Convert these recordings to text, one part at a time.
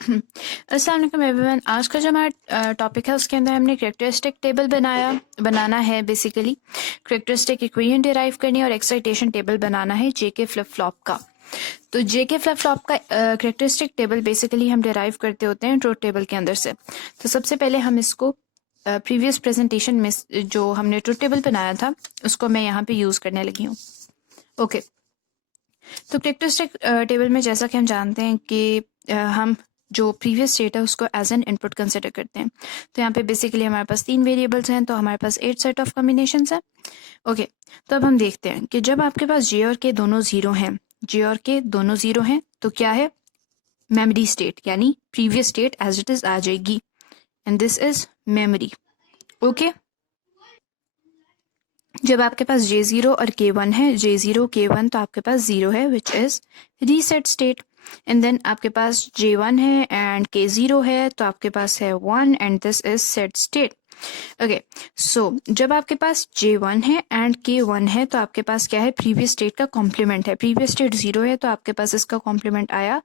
अस्सलाम वालेकुम एवरीवन। आज का जो हमारा टॉपिक है उसके अंदर हमने करेक्टरिस्टिक टेबल बनाना है। बेसिकली करेक्टरिस्टिक इक्वेशन डिराइव करनी है और एक्साइटेशन टेबल बनाना है जेके फ्लिप फ्लॉप का। तो जेके फ्लिप फ्लॉप का करेक्टरिस्टिक टेबल बेसिकली हम डिराइव करते होते हैं ट्रूथ टेबल के अंदर से। तो सबसे पहले हम इसको प्रीवियस प्रेजेंटेशन में जो हमने ट्रूथ टेबल बनाया था उसको मैं यहाँ पे यूज़ करने लगी हूँ। ओके, तो करेक्टरिस्टिक टेबल में जैसा कि हम जानते हैं कि हम जो प्रीवियस स्टेट है उसको एज एन इनपुट कंसिडर करते हैं। तो यहाँ पे बेसिकली हमारे पास 3 वेरिएबल्स हैं, तो हमारे पास 8 सेट ऑफ कॉम्बिनेशंस हैं। ओके, तो अब हम देखते हैं कि जब आपके पास जे और के दोनों ज़ीरो हैं, जे और के दोनों ज़ीरो हैं तो क्या है, मेमोरी स्टेट यानी previous state as it is आ जाएगी and this is memory. Okay, जब आपके पास J0 और K1 है, J0 K1 तो आपके पास 0 है which is reset state. And then आपके पास J1 है एंड K0 है तो आपके पास है 1 and this is set state. Okay, so जब आपके पास J1 है एंड K1 है तो आपके पास क्या है, प्रीवियस स्टेट का कॉम्प्लीमेंट है। प्रीवियस स्टेट 0 है तो आपके पास इसका कॉम्प्लीमेंट आया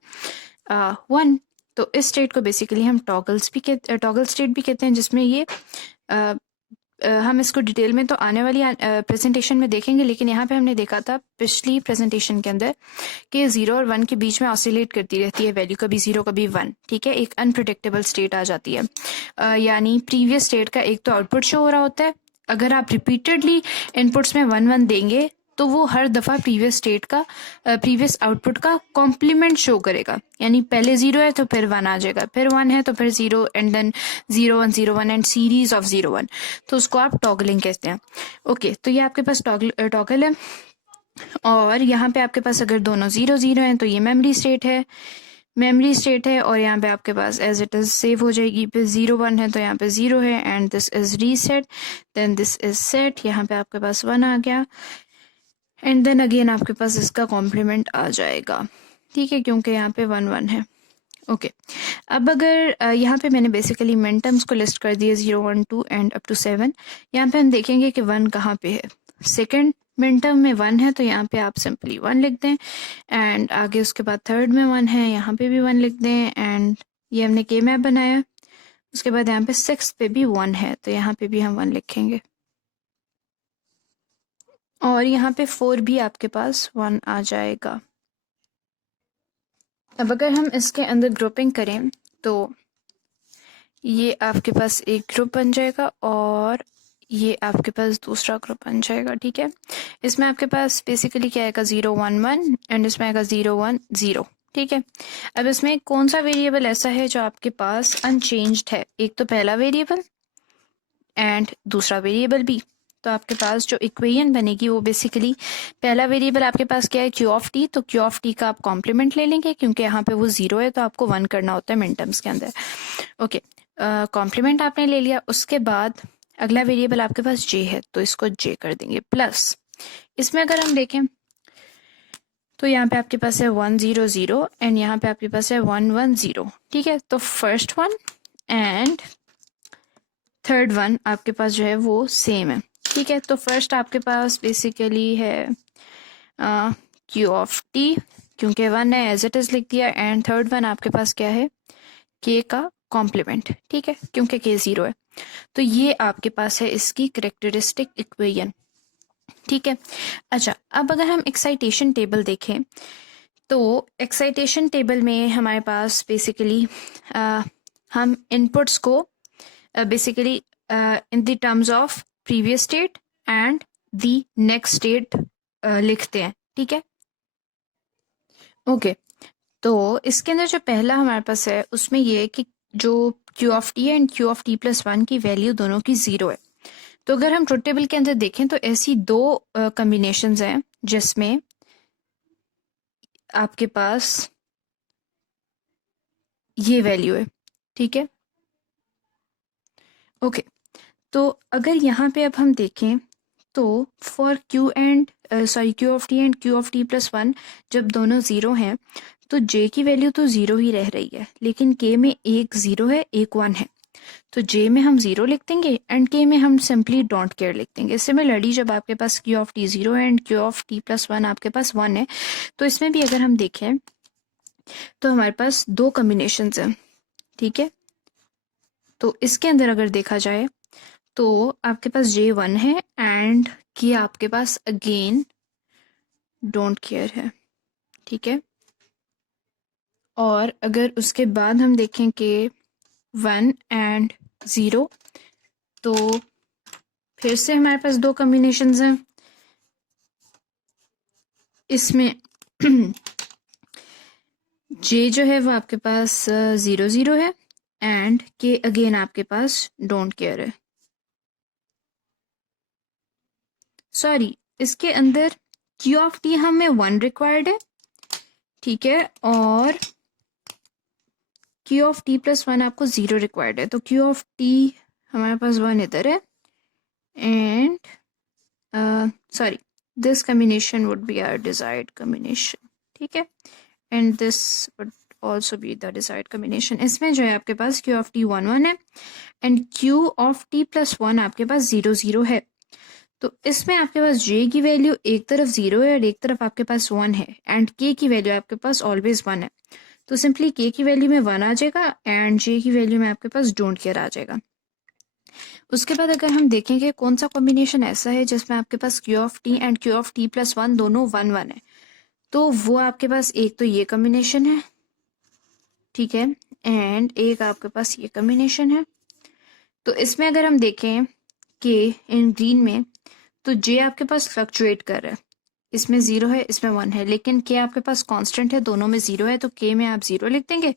1। तो इस स्टेट को बेसिकली हम टॉगल स्टेट भी कहते हैं, जिसमें ये हम इसको डिटेल में तो आने वाली प्रेजेंटेशन में देखेंगे, लेकिन यहाँ पे हमने देखा था पिछली प्रेजेंटेशन के अंदर कि 0 और 1 के बीच में ऑसिलेट करती रहती है वैल्यू, कभी 0 कभी 1। ठीक है, एक अनप्रिडिक्टेबल स्टेट आ जाती है। यानी प्रीवियस स्टेट का एक तो आउटपुट शो हो रहा होता है, अगर आप रिपीटेडली इनपुट्स में 1 1 देंगे तो वो हर दफ़ा प्रीवियस स्टेट का प्रीवियस आउटपुट का कॉम्प्लीमेंट शो करेगा। यानी पहले 0 है तो फिर 1 आ जाएगा, फिर 1 है तो फिर 0 and then 0 1 0 1 and series of 0 1। तो उसको आप टॉगलिंग कहते हैं। ओके, तो ये आपके पास टॉगल है और यहाँ पे आपके पास अगर दोनों 0 0 हैं तो ये मेमोरी स्टेट है और यहाँ पे आपके पास एज इट इज सेव हो जाएगी। फिर 0 1 है तो यहाँ पे 0 है and this is reset, then this is set, यहाँ पे आपके पास 1 आ गया एंड देन अगेन आपके पास इसका कॉम्प्लीमेंट आ जाएगा। ठीक है, क्योंकि यहाँ पे 1 1 है। ओके, अब अगर यहाँ पे मैंने बेसिकली मिनटर्म्स को लिस्ट कर दिए 0 1 2 एंड अप टू 7। यहाँ पे हम देखेंगे कि 1 कहाँ पे है। सेकंड मिनटर्म में 1 है तो यहाँ पे आप सिंपली 1 लिख दें एंड आगे उसके बाद थर्ड में 1 है, यहाँ पे भी 1 लिख दें एंड ये हमने के मैप बनाया। उसके बाद यहाँ पे 6 पे भी 1 है तो यहाँ पे भी हम 1 लिखेंगे और यहाँ पे 4 भी आपके पास 1 आ जाएगा। अब अगर हम इसके अंदर ग्रुपिंग करें तो ये आपके पास एक ग्रुप बन जाएगा और ये आपके पास दूसरा ग्रुप बन जाएगा। ठीक है, इसमें आपके पास बेसिकली क्या आएगा, 0 1 1 एंड इसमें आएगा 0 1 0। ठीक है, अब इसमें कौन सा वेरिएबल ऐसा है जो आपके पास अनचेंज्ड है, एक तो पहला वेरिएबल एंड दूसरा वेरिएबल भी। तो आपके पास जो इक्वेशन बनेगी वो बेसिकली पहला वेरिएबल आपके पास क्या है, क्यू ऑफ टी। तो क्यू ऑफ टी का आप कॉम्प्लीमेंट ले लेंगे क्योंकि यहाँ पे वो 0 है तो आपको 1 करना होता है मिनटर्म्स के अंदर। ओके, कॉम्प्लीमेंट आपने ले लिया। उसके बाद अगला वेरिएबल आपके पास जे है तो इसको जे कर देंगे प्लस। इसमें अगर हम देखें तो यहाँ पे आपके पास है 1 0 0 एंड यहाँ पे आपके पास है 1 1 0। ठीक है, तो first one and third one आपके पास जो है वो सेम है। ठीक है, तो फर्स्ट आपके पास बेसिकली है क्यू ऑफ टी, क्योंकि 1 है एज इट इज लिख दिया एंड थर्ड वन आपके पास क्या है, के का कॉम्प्लीमेंट। ठीक है, क्योंकि के 0 है तो ये आपके पास है इसकी करेक्टरिस्टिक इक्वेशन। ठीक है, अच्छा अब अगर हम एक्साइटेशन टेबल देखें तो एक्साइटेशन टेबल में हमारे पास बेसिकली हम इनपुट्स को basically in the terms of previous state and the next state लिखते हैं। ठीक है, ओके, तो इसके अंदर जो पहला हमारे पास है उसमें ये है कि जो Q of T and Q of T plus 1 की वैल्यू दोनों की 0 है। तो अगर हम ट्रुथ टेबल के अंदर देखें तो ऐसी दो कॉम्बिनेशंस हैं जिसमें आपके पास ये वैल्यू है। ठीक है, ओके, तो अगर यहाँ पे अब हम देखें तो for Q of T and Q of T plus 1 जब दोनों 0 हैं तो जे की वैल्यू तो 0 ही रह रही है, लेकिन के में एक 0 है एक 1 है। तो जे में हम 0 लिख देंगे एंड के में हम सिंपली डोंट केयर लिख देंगे। सिमिलरली जब आपके पास क्यू ऑफ टी 0 है and Q of T plus 1 आपके पास 1 है तो इसमें भी अगर हम देखें तो हमारे पास दो कॉम्बिनेशंस हैं। ठीक है। तो इसके अंदर अगर देखा जाए तो आपके पास J1 है एंड के आपके पास अगेन डोंट केयर है, ठीक है। और अगर उसके बाद हम देखें कि 1 एंड 0, तो फिर से हमारे पास दो कॉम्बिनेशंस हैं। इसमें J जो है वो आपके पास 0 0 है एंड के अगेन आपके पास डोंट केयर है। सॉरी, इसके अंदर Q ऑफ T हमें 1 रिक्वायर्ड है, ठीक है, और Q ऑफ T प्लस 1 आपको 0 रिक्वायर्ड है। तो Q ऑफ T हमारे पास 1 इधर है and sorry, this combination would be our desired combination, ठीक है, and this would also be the desired combination. इसमें जो है आपके पास Q ऑफ T 1 1 है and Q of T plus 1 आपके पास 0 0 है। तो इसमें आपके पास J की वैल्यू एक तरफ 0 है और एक तरफ आपके पास 1 है एंड K की वैल्यू आपके पास ऑलवेज 1 है। तो सिंपली K की वैल्यू में 1 आ जाएगा एंड J की वैल्यू में आपके पास डोंट केयर आ जाएगा। उसके बाद अगर हम देखेंगे कौन सा कॉम्बिनेशन ऐसा है जिसमें आपके पास Q of T and Q of T plus 1 दोनों 1 1 है, तो वो आपके पास एक तो ये कॉम्बिनेशन है, ठीक है, एंड एक आपके पास ये कॉम्बिनेशन है। तो इसमें अगर हम देखें कि इन ग्रीन में तो J आपके पास फ्लक्चुएट कर रहा है, इसमें 0 है, इसमें 1 है, लेकिन K आपके पास कांस्टेंट है, दोनों में 0 है, तो K में आप 0 लिख देंगे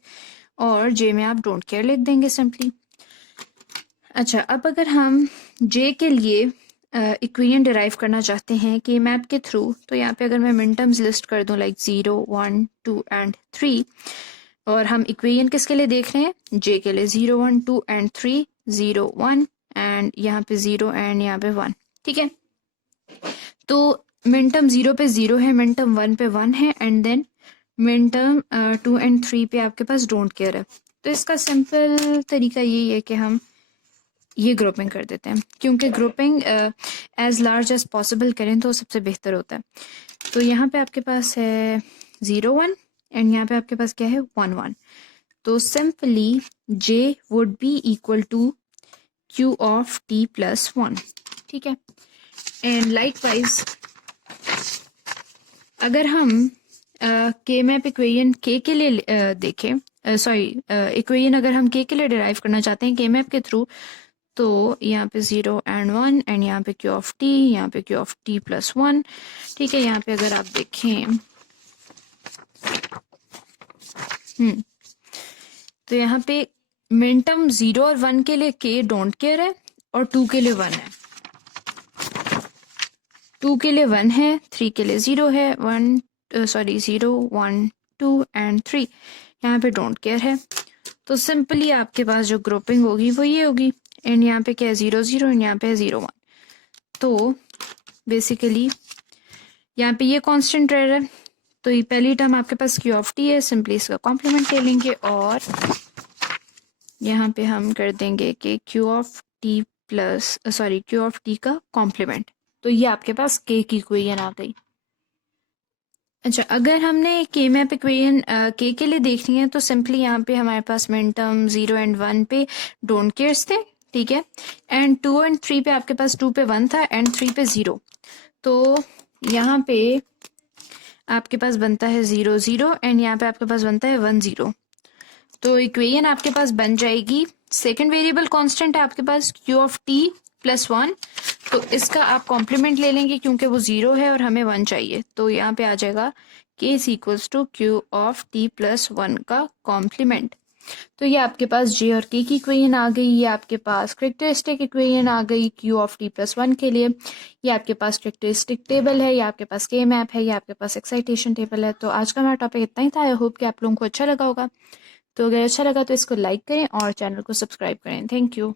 और J में आप डोंट केयर लिख देंगे सिंपली। अच्छा, अब अगर हम J के लिए इक्वेशन डिराइव करना चाहते हैं कि मैप के थ्रू, तो यहाँ पे अगर मैं मिन टर्म्स लिस्ट कर दूं लाइक 0 1 2 एंड 3, और हम इक्वेशन किसके लिए देख रहे हैं, J के लिए, 0 1 2 एंड 3, 0 1 एंड यहाँ पे 0 एंड यहाँ पे 1, ठीक है। तो मिन टर्म 0 पे 0 है, मिन टर्म 1 पे 1 है and then minterm 2 and 3 पे आपके पास डोंट केयर है। तो इसका सिंपल तरीका यही है कि हम ये ग्रुपिंग कर देते हैं, क्योंकि grouping as large as possible करें तो सबसे बेहतर होता है। तो यहाँ पे आपके पास है 0 1 एंड यहाँ पे आपके पास क्या है 1 1, तो simply J would be equal to Q of T plus 1, ठीक है। एंड लाइकवाइज अगर हम के मैप इक्वेशन के लिए देखें, इक्वेशन अगर हम के लिए डिराइव करना चाहते हैं के मैप के थ्रू, तो यहाँ पे 0 एंड 1 एंड यहाँ पे Q ऑफ T, यहाँ पे Q ऑफ T प्लस 1, ठीक है। यहाँ पे अगर आप देखें तो यहाँ पे मिन टर्म 0 और 1 के लिए K डोंट केयर है और 2 के लिए 1 है, 2 के लिए 1 है, 3 के लिए 0 है, 0 1 2 एंड 3 यहाँ पे डोंट केयर है। तो सिंपली आपके पास जो ग्रुपिंग होगी वो ये होगी, एंड यहाँ पे क्या है 0 0 एंड यहाँ पे है 0 1। तो बेसिकली यहाँ पे ये कांस्टेंट रह रहा है, तो ये पहली टर्म आपके पास Q ऑफ T है, सिंपली इसका कॉम्प्लीमेंट ले लेंगे और यहाँ पे हम कर देंगे कि Q ऑफ T का कॉम्प्लीमेंट। तो ये आपके पास K की इक्वेशन आ गई। अच्छा, अगर हमने के मैप इक्वेशन K के लिए देखनी है तो सिंपली यहाँ पे हमारे पास मिन टर्म 0 एंड 1 पे डोंट केयर्स थे, ठीक है, एंड 2 एंड 3 पे आपके पास 2 पे 1 था एंड 3 पे 0, तो यहाँ पे आपके पास बनता है 0 0 एंड यहाँ पे आपके पास बनता है 1 0। तो इक्वेशन आपके पास बन जाएगी, सेकंड वेरिएबल कांस्टेंट है आपके पास Q ऑफ T प्लस 1, तो इसका आप कॉम्प्लीमेंट ले लेंगे क्योंकि वो 0 है और हमें 1 चाहिए, तो यहाँ पे आ जाएगा K is equals to Q of T plus 1 का कॉम्प्लीमेंट। तो ये आपके पास J और K की इक्वेशन आ गई, ये आपके पास कैरेक्टरिस्टिक इक्वेशन आ गई Q ऑफ T प्लस 1 के लिए, ये आपके पास कैरेक्टरिस्टिक टेबल है, ये आपके पास K मैप है, ये आपके पास एक्साइटेशन टेबल है। तो आज का हमारा टॉपिक इतना ही था, आई होप कि आप लोगों को अच्छा लगा होगा। तो अगर अच्छा लगा तो इसको लाइक करें और चैनल को सब्सक्राइब करें। Thank you.